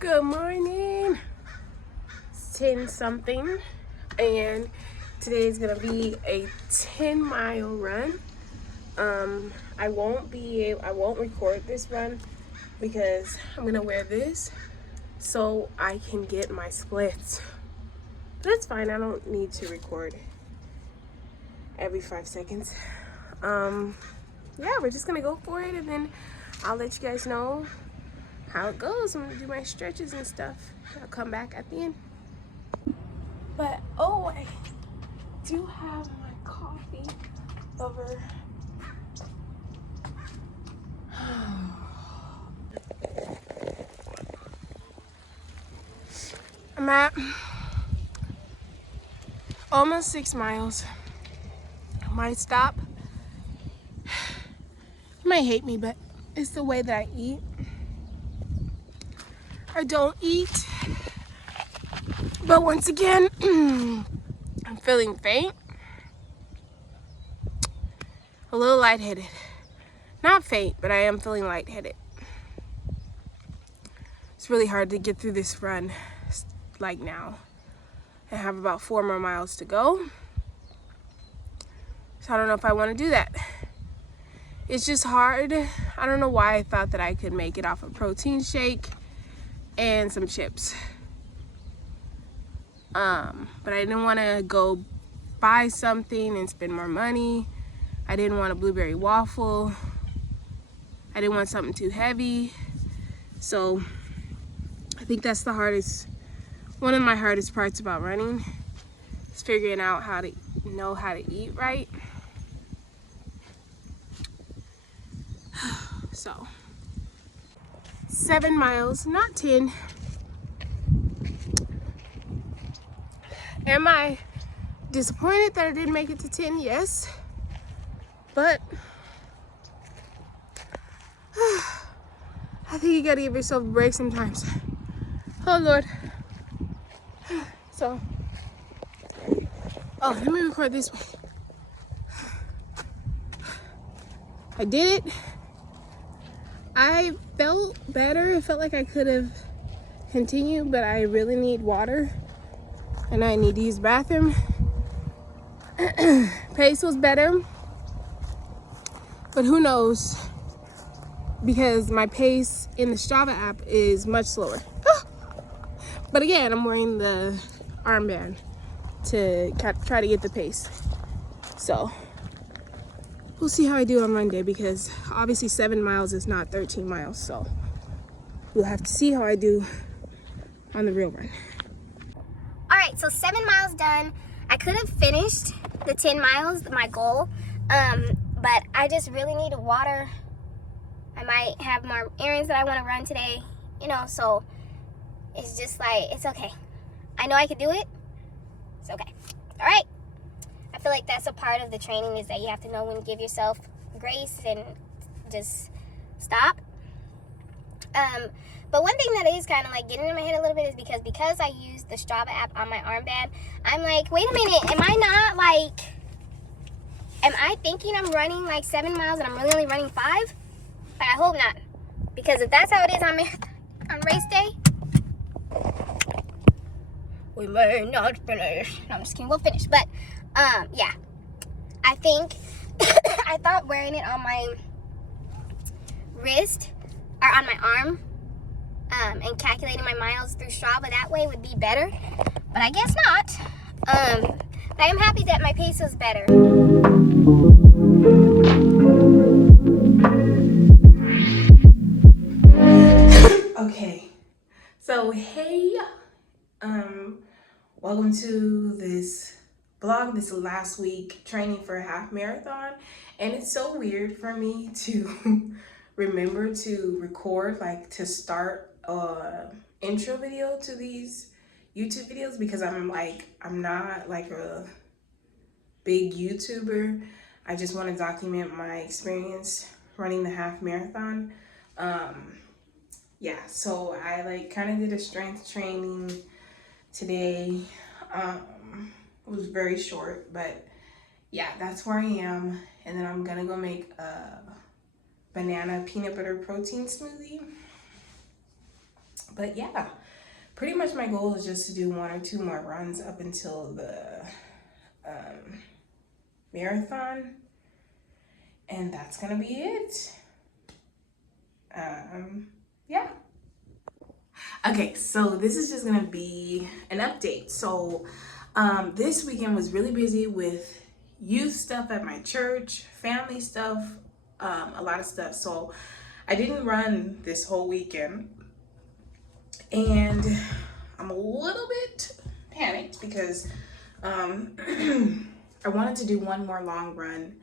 Good morning. It's 10 something and today is gonna be a 10-mile run. I won't record this run because I'm gonna wear this so I can get my splits. That's fine, I don't need to record every 5 seconds. Yeah, we're just gonna go for it and then I'll let you guys know how it goes. I'm gonna do my stretches and stuff. I'll come back at the end. But oh, I do have my coffee over. I'm at almost 6 miles. I might stop. You might hate me, but it's the way that I eat. I don't eat. But once again, I'm feeling faint. A little lightheaded. Not faint, but I am feeling lightheaded. It's really hard to get through this run like now. I have about 4 more miles to go. So I don't know if I want to do that. It's just hard. I don't know why I thought that I could make it off a protein shake and some chips. But I didn't want to go buy something and spend more money. I didn't want a blueberry waffle. I didn't want something too heavy. So I think that's the hardest, one of my hardest parts about running is figuring out how to know how to eat right. So 7 miles, not 10. Am I disappointed that I didn't make it to 10? Yes. But I think you gotta give yourself a break sometimes. Oh Lord. So, oh, let me record this way. I did it. I felt better. I felt like I could have continued, but I really need water and I need to use the bathroom. Pace was better, but who knows, because my pace in the Strava app is much slower. But again, I'm wearing the armband to try to get the pace. So we'll see how I do on Monday, because obviously 7 miles is not 13 miles. So we'll have to see how I do on the real run. All right, so 7 miles done. I could have finished the 10 miles, my goal, but I just really need water. I might have more errands that I want to run today, so it's just like, it's okay. I know I could do it. It's okay. All right. I feel like that's a part of the training, is that you have to know when to give yourself grace and just stop. But one thing that is kind of like getting in my head a little bit is because I use the Strava app on my armband, I'm like, wait a minute, am I thinking I'm running like 7 miles and I'm really only running 5? But I hope not, because if that's how it is on race day, we may not finish. No, I'm just kidding, we'll finish. But yeah, I think I thought wearing it on my wrist or on my arm, and calculating my miles through Strava that way would be better, but I guess not. But I am happy that my pace was better. Okay, so hey, welcome to this vlog. This is last week training for a half marathon, and it's so weird for me to remember to record, like to start a intro video to these YouTube videos, because I'm not like a big YouTuber. I just want to document my experience running the half marathon. Yeah, so I like kind of did a strength training today. It was very short, but yeah, that's where I am. And then I'm gonna go make a banana peanut butter protein smoothie. But yeah, pretty much my goal is just to do 1 or 2 more runs up until the marathon, and that's gonna be it. Yeah. Okay, so this is just gonna be an update. So this weekend was really busy with youth stuff at my church, family stuff, a lot of stuff. So I didn't run this whole weekend, and I'm a little bit panicked because I wanted to do one more long run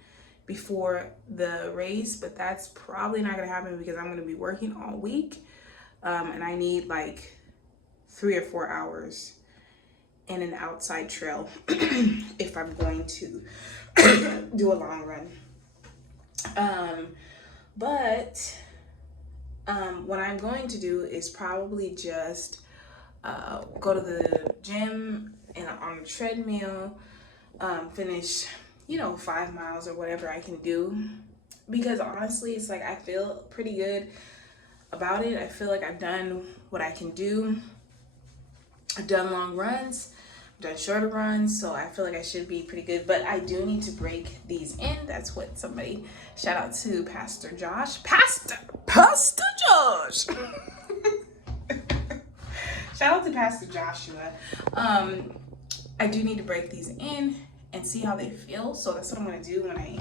before the race, but that's probably not gonna happen because I'm gonna be working all week, and I need like 3 or 4 hours in an outside trail if I'm going to do a long run. But what I'm going to do is probably just go to the gym and on the treadmill, finish, 5 miles or whatever I can do. Because honestly, it's like I feel pretty good about it. I feel like I've done what I can do. I've done long runs, I've done shorter runs, so I feel like I should be pretty good. But I do need to break these in. That's what somebody, shout out to Pastor Josh. Pastor Josh. Shout out to Pastor Joshua. I do need to break these in and see how they feel. So that's what I'm gonna do when I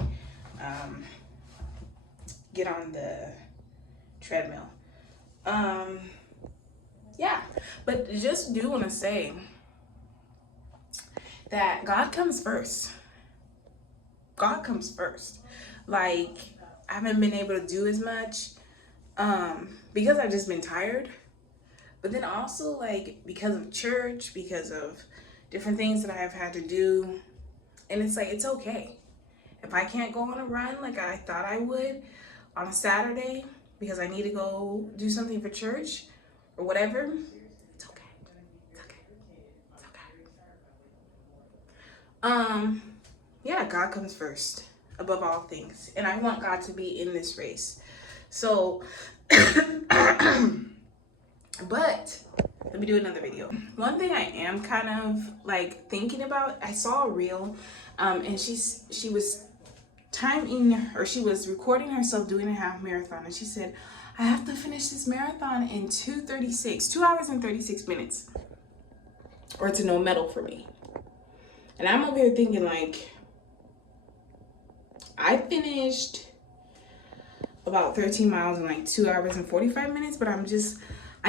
get on the treadmill. Yeah, but just do want to say that God comes first. God comes first. Like, I haven't been able to do as much because I've just been tired. But then also, like, because of church, because of different things that I've had to do. And it's like, it's okay. If I can't go on a run like I thought I would on a Saturday because I need to go do something for church or whatever, it's okay. It's okay. It's okay. Yeah, God comes first above all things. And I want God to be in this race. So, but let me do another video. One thing I am kind of like thinking about, I saw a reel, and she was she was recording herself doing a half marathon, and she said, I have to finish this marathon in 2:36, 2 hours and 36 minutes, or it's a no medal for me. And I'm over here thinking, like, I finished about 13 miles in like 2 hours and 45 minutes, but I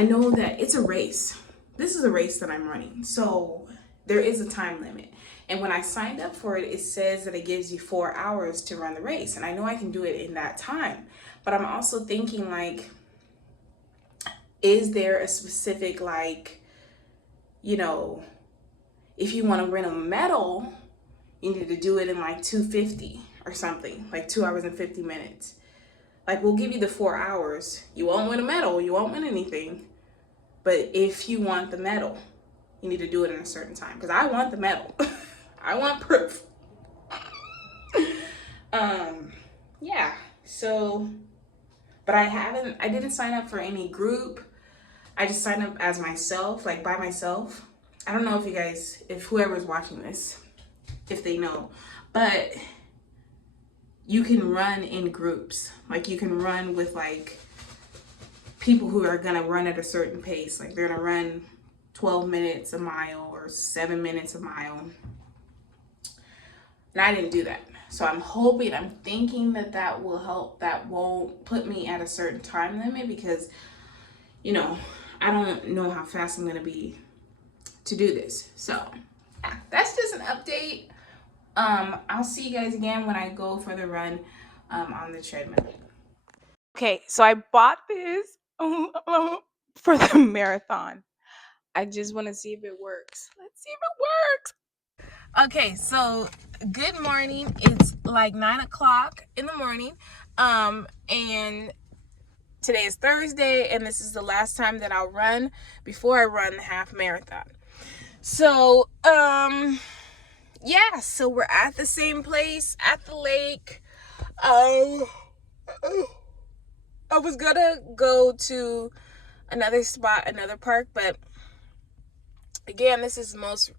know that it's a race. This is a race that I'm running. So there is a time limit. And when I signed up for it, it says that it gives you 4 hours to run the race. And I know I can do it in that time. But I'm also thinking, like, is there a specific, like, if you want to win a medal, you need to do it in like 2:50 or something, like 2 hours and 50 minutes. Like, we'll give you the 4 hours. You won't win a medal. You won't win anything. But if you want the medal, you need to do it in a certain time. Because I want the medal. I want proof. Yeah. So, but I didn't sign up for any group. I just signed up as myself, like by myself. I don't know if whoever's watching this, if they know, but you can run in groups. Like, you can run with like people who are gonna run at a certain pace. Like, they're gonna run 12 minutes a mile or 7 minutes a mile. And I didn't do that. So I'm thinking that will help. That won't put me at a certain time limit because, I don't know how fast I'm gonna be to do this. So yeah, that's just an update. I'll see you guys again when I go for the run on the treadmill. Okay, so I bought this for the marathon. I just want to see if it works. Let's see if it works. Okay, so good morning. It's like 9 o'clock in the morning. And today is Thursday, and this is the last time that I'll run before I run the half marathon. So, yeah, so we're at the same place, at the lake. I was gonna go to another spot, another park. But again, this is most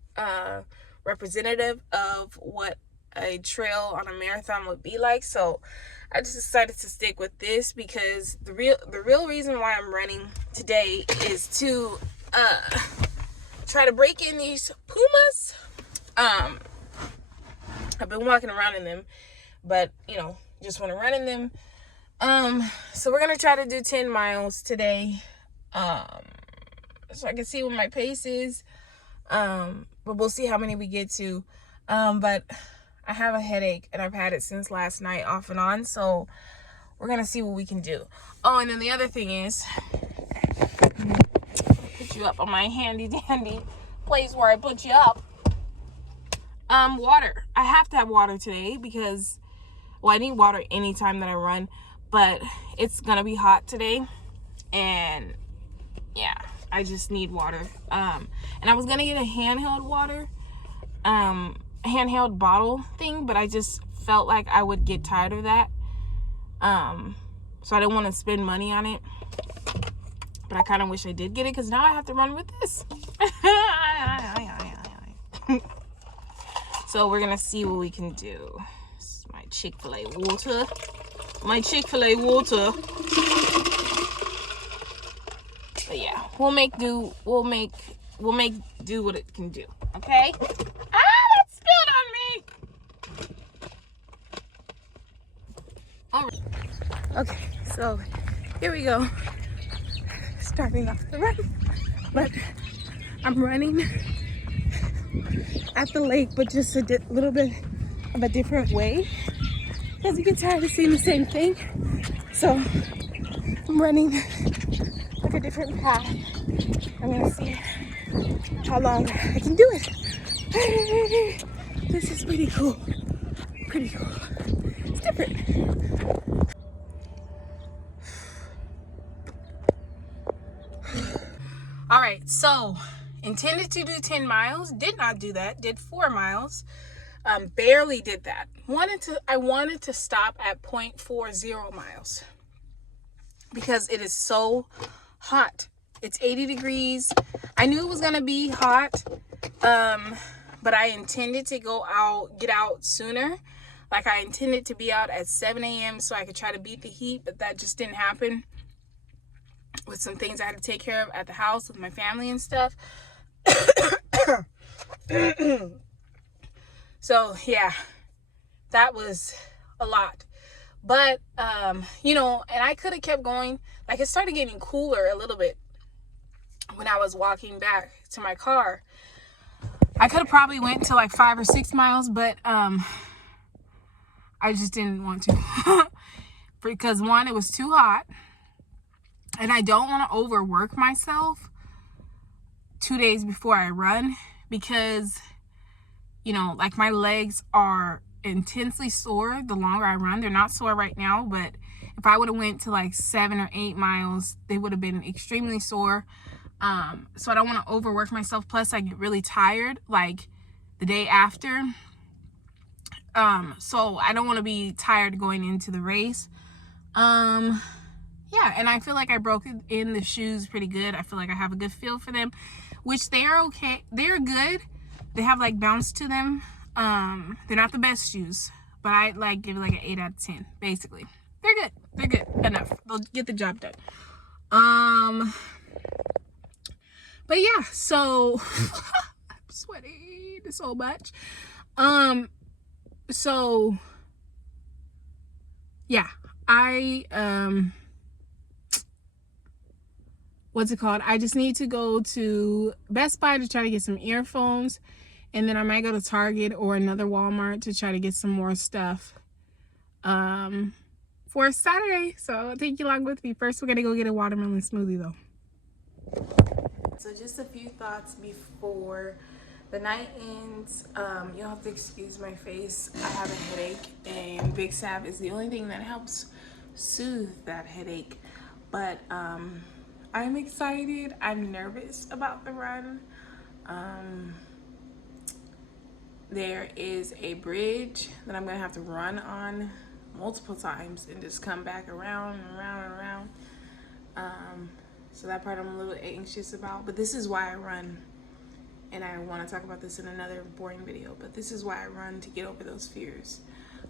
representative of what a trail on a marathon would be like. So I just decided to stick with this because the real reason why I'm running today is to try to break in these Pumas. I've been walking around in them, but you know, just want to run in them. So we're gonna try to do 10 miles today, so I can see what my pace is. But we'll see how many we get to. But I have a headache and I've had it since last night off and on, so we're gonna see what we can do. Oh, and then the other thing is, put you up on my handy dandy place where I put you up. Water. I have to have water today because, well, I need water anytime that I run, but it's gonna be hot today, and yeah, I just need water. And I was gonna get a handheld water, handheld bottle thing, but I just felt like I would get tired of that. So I didn't want to spend money on it, but I kind of wish I did get it because now I have to run with this. So we're gonna see what we can do. This is my Chick-fil-A water. My Chick-fil-A water. But yeah, we'll make do. We'll make do what it can do. Okay? Ah, that spilled on me. All right. Okay, so here we go. Starting off the run, but I'm running at the lake, but just a little bit of a different way because you get tired of seeing the same thing. So I'm running like a different path. I'm gonna see how long I can do it. This is pretty cool. Pretty cool. It's different. All right, so intended to do 10 miles, did not do that, did 4 miles, barely did that. I wanted to stop at 0.40 miles because it is so hot. It's 80 degrees. I knew it was gonna be hot, but I intended to get out sooner. Like I intended to be out at 7 a.m. so I could try to beat the heat, but that just didn't happen with some things I had to take care of at the house with my family and stuff. So yeah, that was a lot. But you know, and I could have kept going. Like it started getting cooler a little bit when I was walking back to my car. I could have probably went to like 5 or 6 miles, but I just didn't want to because one, it was too hot, and I don't want to overwork myself 2 days before I run because, you know, like my legs are intensely sore the longer I run. They're not sore right now, but if I would have went to like 7 or 8 miles, they would have been extremely sore. So I don't want to overwork myself. Plus I get really tired like the day after. So I don't want to be tired going into the race. Yeah, and I feel like I broke in the shoes pretty good. I feel like I have a good feel for them, which they are okay. They're good. They have like bounce to them. They're not the best shoes, but I like give it like an 8 out of 10, basically. They're good. They're good enough. They'll get the job done. But yeah, so I'm sweating so much. So yeah, what's it called? I just need to go to Best Buy to try to get some earphones, and then I might go to Target or another Walmart to try to get some more stuff for Saturday. So I'll take you along with me. First, we're gonna go get a watermelon smoothie though. So just a few thoughts before the night ends. You'll have to excuse my face. I have a headache, and Big Salve is the only thing that helps soothe that headache. But I'm excited. I'm nervous about the run. There is a bridge that I'm gonna have to run on multiple times and just come back around and around and around. So that part I'm a little anxious about. But this is why I run. And I want to talk about this in another boring video. But this is why I run, to get over those fears.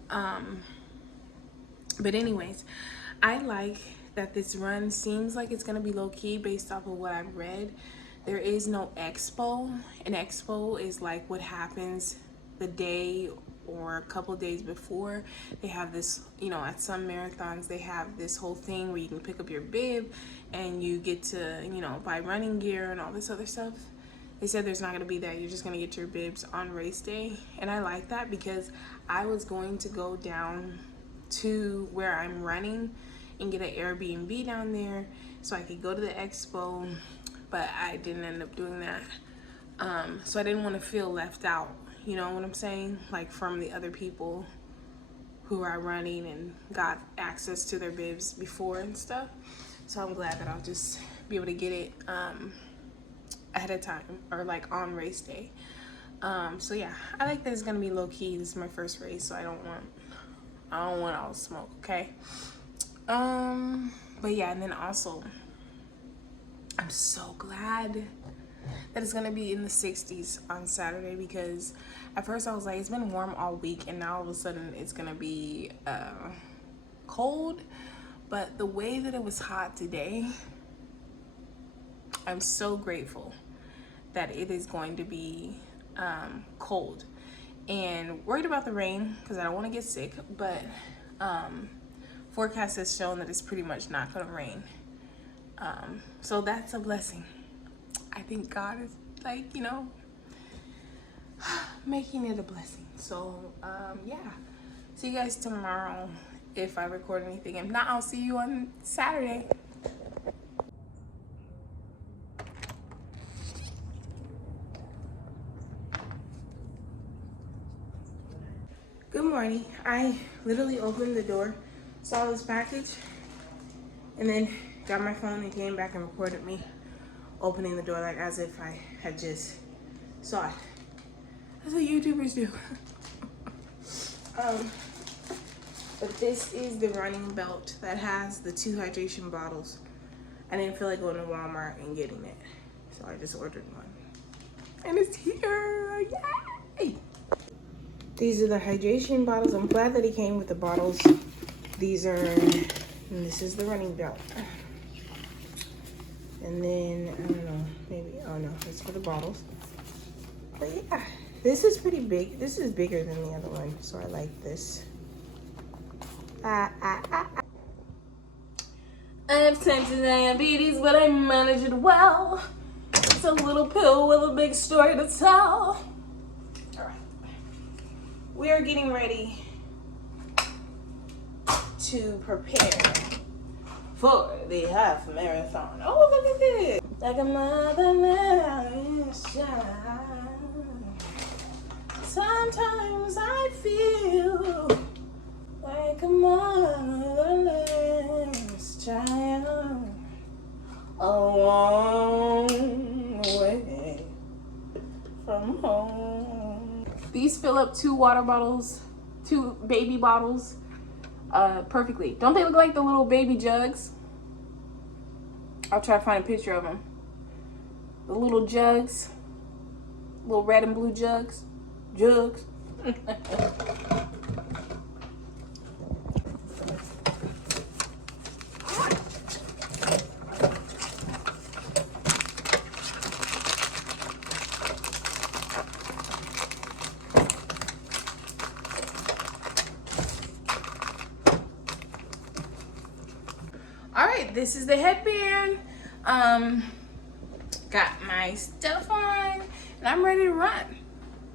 But anyways, I like that this run seems like it's going to be low-key based off of what I've read. There is no expo. An expo is like what happens the day or a couple days before. They have this, you know, at some marathons they have this whole thing where you can pick up your bib and you get to, you know, buy running gear and all this other stuff. They said there's not going to be that. You're just going to get your bibs on race day. And I like that because I was going to go down to where I'm running and get an Airbnb down there so I could go to the expo, but I didn't end up doing that. So I didn't want to feel left out, you know what I'm saying? Like from the other people who are running and got access to their bibs before and stuff. So I'm glad that I'll just be able to get it ahead of time, or like on race day. So yeah, I like that it's gonna be low key. This is my first race, so I don't want all the smoke, okay? But yeah, and then also I'm so glad that it's gonna be in the 60s on Saturday, because at first I was like, it's been warm all week and now all of a sudden it's gonna be cold. But the way that it was hot today, I'm so grateful that it is going to be cold. And worried about the rain because I don't want to get sick, but forecast has shown that it's pretty much not going to rain. So that's a blessing. I think God is, like, you know, making it a blessing. So yeah, see you guys tomorrow if I record anything. If not, I'll see you on Saturday. Good morning. I literally opened the door, saw this package, and then got my phone and came back and recorded me opening the door, like as if I had just saw it. That's what YouTubers do. But this is the running belt that has the 2 hydration bottles. I didn't feel like going to Walmart and getting it, so I just ordered one. And it's here, yay! These are the hydration bottles. I'm glad that he came with the bottles. These are, and this is the running belt. And then, I don't know, maybe, oh no, it's for the bottles. But yeah, this is pretty big. This is bigger than the other one, so I like this. I have type 2 diabetes, but I manage it well. It's a little pill with a big story to tell. All right. We are getting ready to prepare for the half marathon. Oh, look at this. Like a mother shine. Sometimes I feel like a motherless child, a long way from home. These fill up 2 water bottles, 2 baby bottles, perfectly. Don't they look like the little baby jugs? I'll try to find a picture of them. The little jugs, little red and blue jugs. All right, this is the headband. Got my stuff on, and I'm ready to run.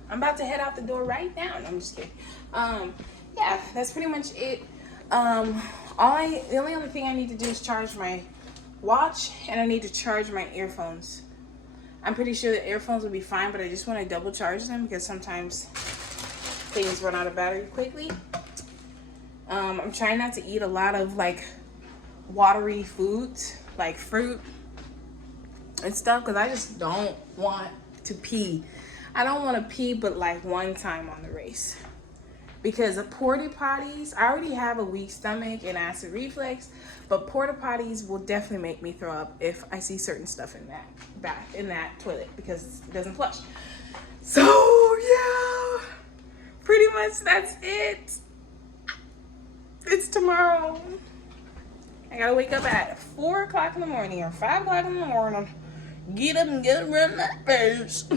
I'm about to head out the door right now. No, I'm just kidding. Yeah, that's pretty much it. The only other thing I need to do is charge my watch, and I need to charge my earphones. I'm pretty sure the earphones will be fine, but I just want to double charge them because sometimes things run out of battery quickly. I'm trying not to eat a lot of like watery foods, like fruit and stuff, because I just don't want to pee. I don't want to pee but like one time on the race. because of porta potties, I already have a weak stomach and acid reflux, but porta potties will definitely make me throw up if I see certain stuff in that bath, in that toilet, because it doesn't flush. So yeah, pretty much that's it. It's tomorrow. I gotta wake up at 4 o'clock in the morning or 5 o'clock in the morning. Get up and get around that first.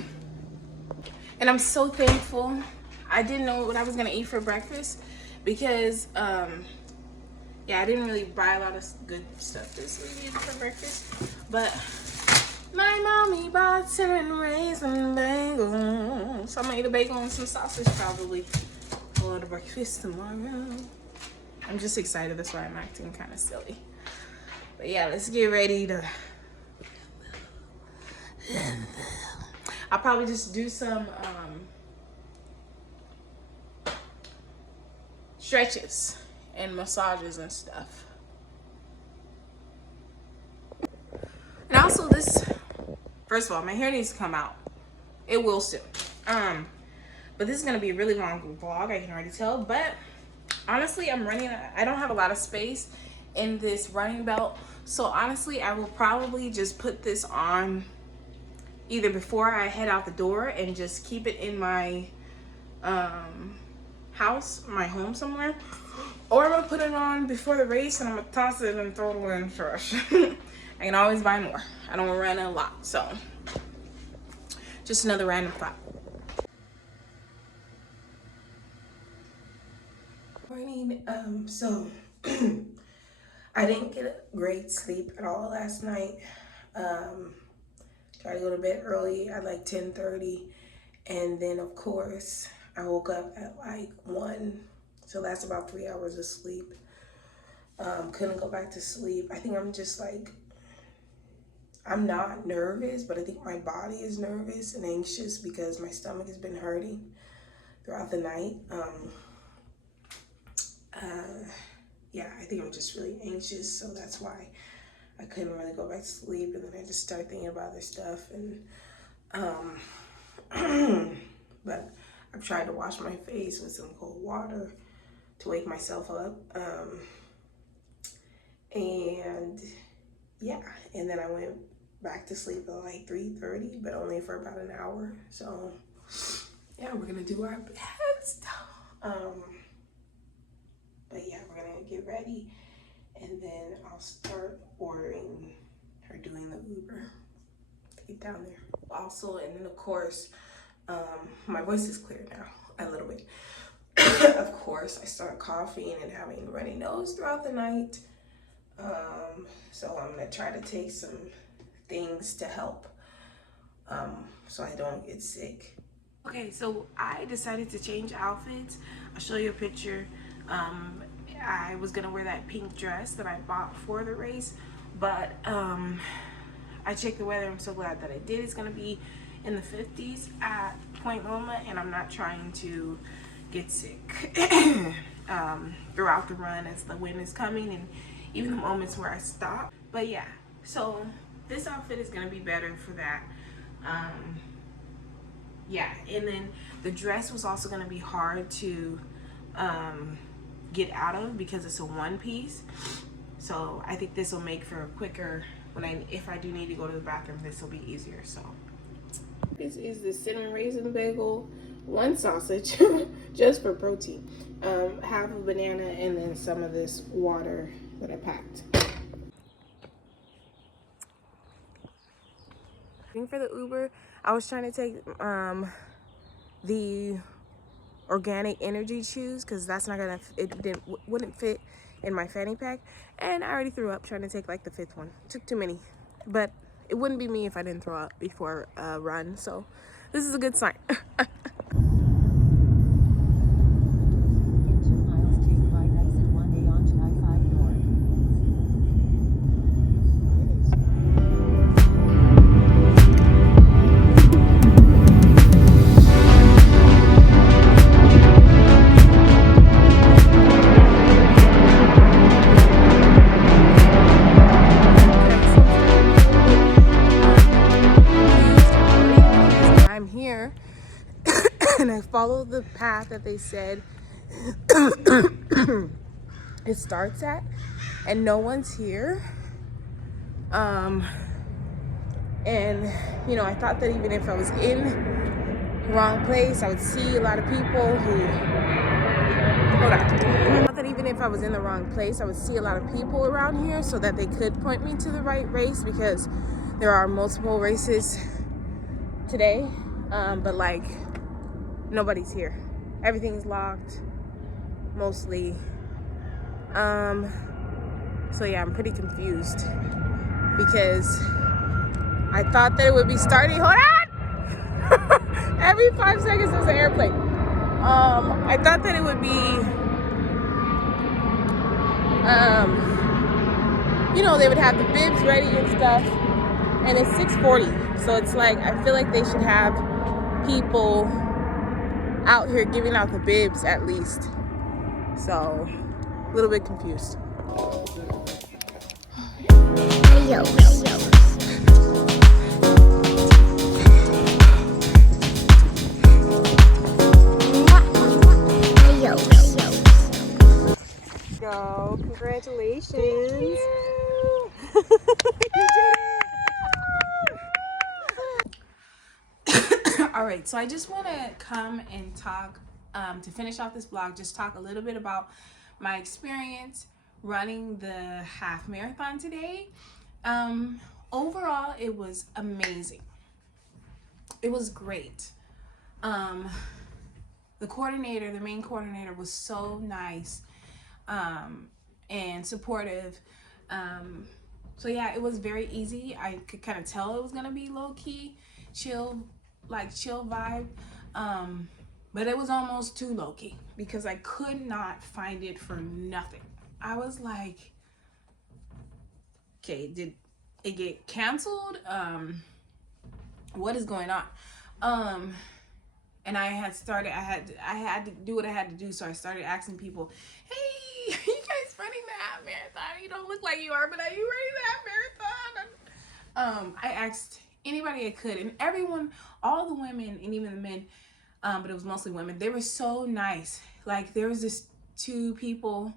And I'm so thankful. I didn't know what I was gonna eat for breakfast because yeah, I didn't really buy a lot of good stuff this week for breakfast. But my mommy bought cinnamon raisin bagels. So I'm gonna eat a bagel and some sausage probably for the breakfast tomorrow. I'm just excited, that's why I'm acting kind of silly. But yeah, let's get ready to. I'll probably just do some stretches and massages and stuff. And also this, first of all, my hair needs to come out. It will soon. But this is gonna be a really long vlog, I can already tell. But honestly, I don't have a lot of space in this running belt. So honestly, I will probably just put this on either before I head out the door and just keep it in my house, my home somewhere. Or I'm gonna put it on before the race and I'm gonna toss it and throw it away in the trash. I can always buy more. I don't run a lot, so just another random thought. Morning. So I didn't get a great sleep at all last night. Tried to go to bed early at like 10:30, and then of course I woke up at like 1, so that's about 3 hours of sleep. Couldn't go back to sleep. I think I'm just like, I'm not nervous, but I think my body is nervous and anxious because my stomach has been hurting throughout the night. Yeah, I think I'm just really anxious, so that's why I couldn't really go back to sleep. And then I just started thinking about other stuff, and but I've tried to wash my face with some cold water to wake myself up, and yeah, and then I went back to sleep at like 3:30, but only for about an hour. So yeah, we're gonna do our best. But yeah, we're gonna get ready, and then I'll start ordering or doing the Uber to get down there. Also, and then of course, my voice is clear now a little bit. Of course, I start coughing and having runny nose throughout the night. So I'm gonna try to take some things to help, so I don't get sick. Okay, so I decided to change outfits. I'll show you a picture. I was gonna wear that pink dress that I bought for the race, but I checked the weather. I'm so glad that I did. It's gonna be in the 50s at Point Loma, and I'm not trying to get sick throughout the run as the wind is coming and even the moments where I stop. But yeah, so this outfit is gonna be better for that. Yeah, and then the dress was also gonna be hard to get out of because it's a one piece. So I think this will make for a quicker, if I do need to go to the bathroom, this will be easier. So this is the cinnamon raisin bagel, 1 sausage, just for protein, half a banana, and then some of this water that I packed. For the Uber, I was trying to take the organic energy chews because that's not gonna, wouldn't fit in my fanny pack, and I already threw up trying to take like the 5th one. Took too many, but it wouldn't be me if I didn't throw up before a run, so this is a good sign. And I followed the path that they said it starts at, and no one's here. And you know, I thought that even if I was in the wrong place, I would see a lot of people who, hold on. I thought that even if I was in the wrong place, I would see a lot of people around here so that they could point me to the right race, because there are multiple races today. But like, nobody's here. Everything's locked, mostly. So yeah, I'm pretty confused because I thought that it would be starting. Hold on! Every 5 seconds there's an airplane. I thought that it would be, you know, they would have the bibs ready and stuff. And it's 6:40, so it's like, I feel like they should have people out here giving out the bibs at least. So, a little bit confused. Go, congratulations. Thank you. You did it. All right, so I just want to come and talk, to finish off this vlog, just talk a little bit about my experience running the half marathon today. Overall, it was amazing. It was great. The coordinator, the main coordinator, was so nice and supportive. So yeah, it was very easy. I could kind of tell it was gonna be low-key, chill vibe. But it was almost too low-key because I could not find it for nothing. I was like, okay, did it get canceled? What is going on? And I had to do what I had to do, so I started asking people, hey, are you guys running the half marathon? You don't look like you are, but are you running the half marathon? I asked anybody I could, and everyone, all the women and even the men, but it was mostly women, they were so nice. Like, there was this 2 people,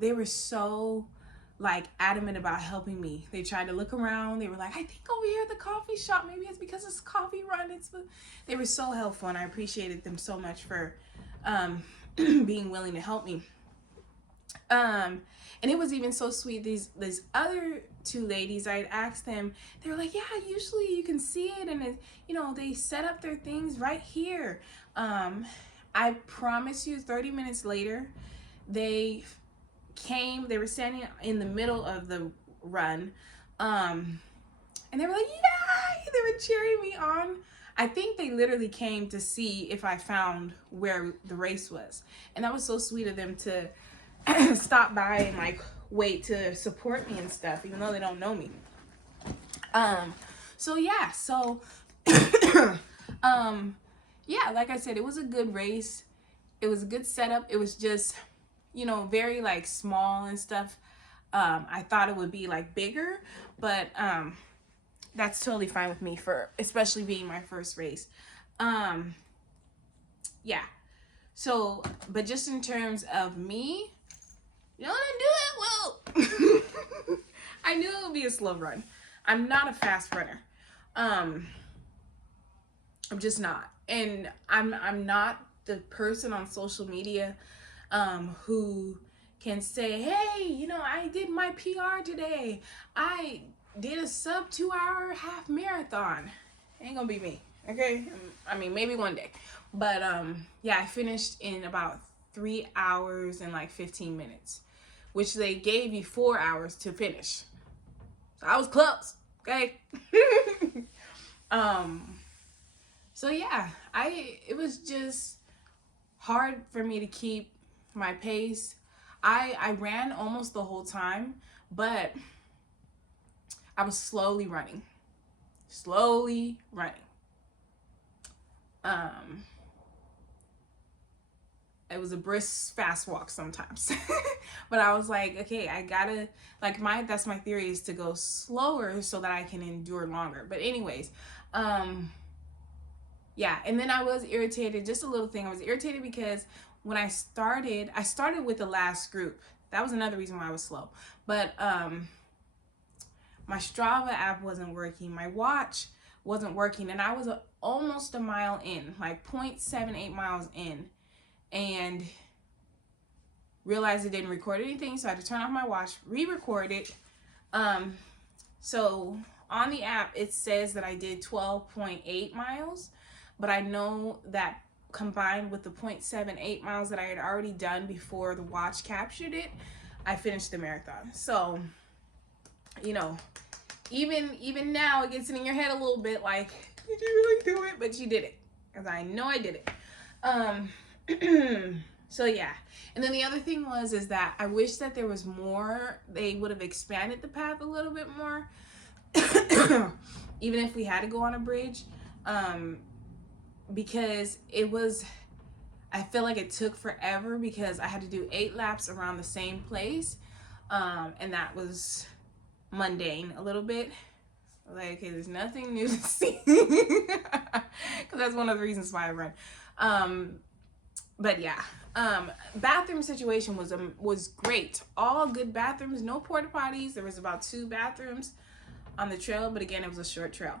they were so like adamant about helping me. They tried to look around. They were like, I think over here at the coffee shop, maybe it's because it's coffee run. They were so helpful, and I appreciated them so much for being willing to help me. And it was even so sweet. These other 2 ladies, I had asked them, they were like, yeah, usually you can see it, and it, you know, they set up their things right here. I promise you, 30 minutes later, they were standing in the middle of the run, and they were like, yeah, they were cheering me on. I think they literally came to see if I found where the race was, and that was so sweet of them to stop by and like wait to support me and stuff, even though they don't know me. So yeah, yeah, like I said, it was a good race. It was a good setup. It was just, you know, very like small and stuff. I thought it would be like bigger, but that's totally fine with me, for especially being my first race. Yeah. So, but just in terms of me, you want to do it? Well, I knew it would be a slow run. I'm not a fast runner. I'm just not. And I'm not the person on social media who can say, hey, you know, I did my PR today. I did a sub 2-hour half marathon. Ain't gonna be me, okay? I mean, maybe one day. But yeah, I finished in about 3 hours and like 15 minutes, which they gave you 4 hours to finish. So I was close, okay? So yeah, it was just hard for me to keep my pace. I ran almost the whole time, but I was slowly running. It was a brisk fast walk sometimes. But I was like, okay, I gotta, like, that's my theory, is to go slower so that I can endure longer. But anyways, yeah, and then I was irritated, just a little thing. I was irritated because when I started with the last group. That was another reason why I was slow. But my Strava app wasn't working. My watch wasn't working. And I was almost a mile in, like 0.78 miles in. And realized it didn't record anything. So I had to turn off my watch, re-record it. So on the app, it says that I did 12.8 miles. But I know that combined with the 0.78 miles that I had already done before the watch captured it, I finished the marathon. So, you know, even now it gets in your head a little bit like, did you really do it? But you did it, because I know I did it. So yeah. And then the other thing is that I wish that there was more. They would have expanded the path a little bit more, even if we had to go on a bridge. Because I feel like it took forever because I had to do 8 laps around the same place. And that was mundane a little bit. Like, okay, there's nothing new to see. Because that's one of the reasons why I run. But yeah, bathroom situation was great. All good bathrooms, no porta potties. There was about 2 bathrooms on the trail, but again, it was a short trail.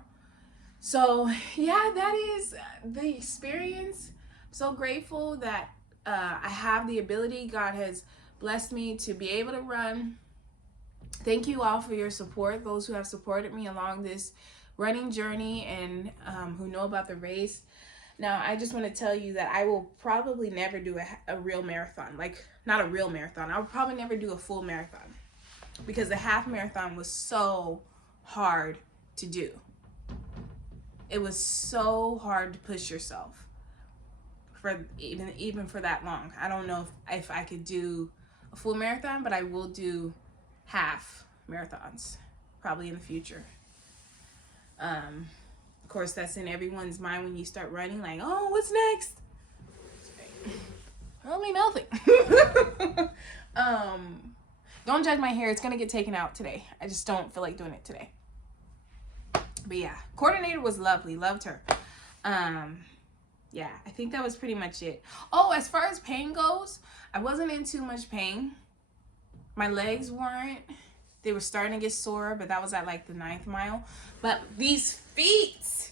So yeah, that is the experience. I'm so grateful that I have the ability. God has blessed me to be able to run. Thank you all for your support, those who have supported me along this running journey and who know about the race. Now, I just want to tell you that I will probably never do a real marathon. Like, not a real marathon. I will probably never do a full marathon because the half marathon was so hard to do. It was so hard to push yourself for even for that long. I don't know if I could do a full marathon, but I will do half marathons probably in the future. Of course, that's in everyone's mind when you start running, like, oh, what's next? Probably nothing. Don't judge my hair. It's gonna get taken out today. I just don't feel like doing it today. But yeah, coordinator was lovely. Loved her. Yeah, I think that was pretty much it. Oh, as far as pain goes, I wasn't in too much pain. My legs weren't. They were starting to get sore, but that was at like the 9th mile. But these feet,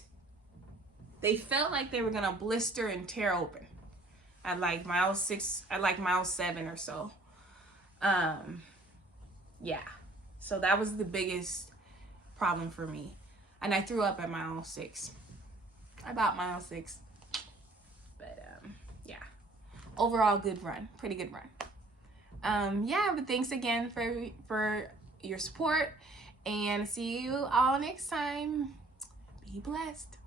they felt like they were gonna blister and tear open at like mile 6, at like mile 7 or so. Yeah, so that was the biggest problem for me. And I threw up at mile 6. About mile 6. But yeah, overall good run, pretty good run. Yeah, but thanks again for your support, and see you all next time. Be blessed.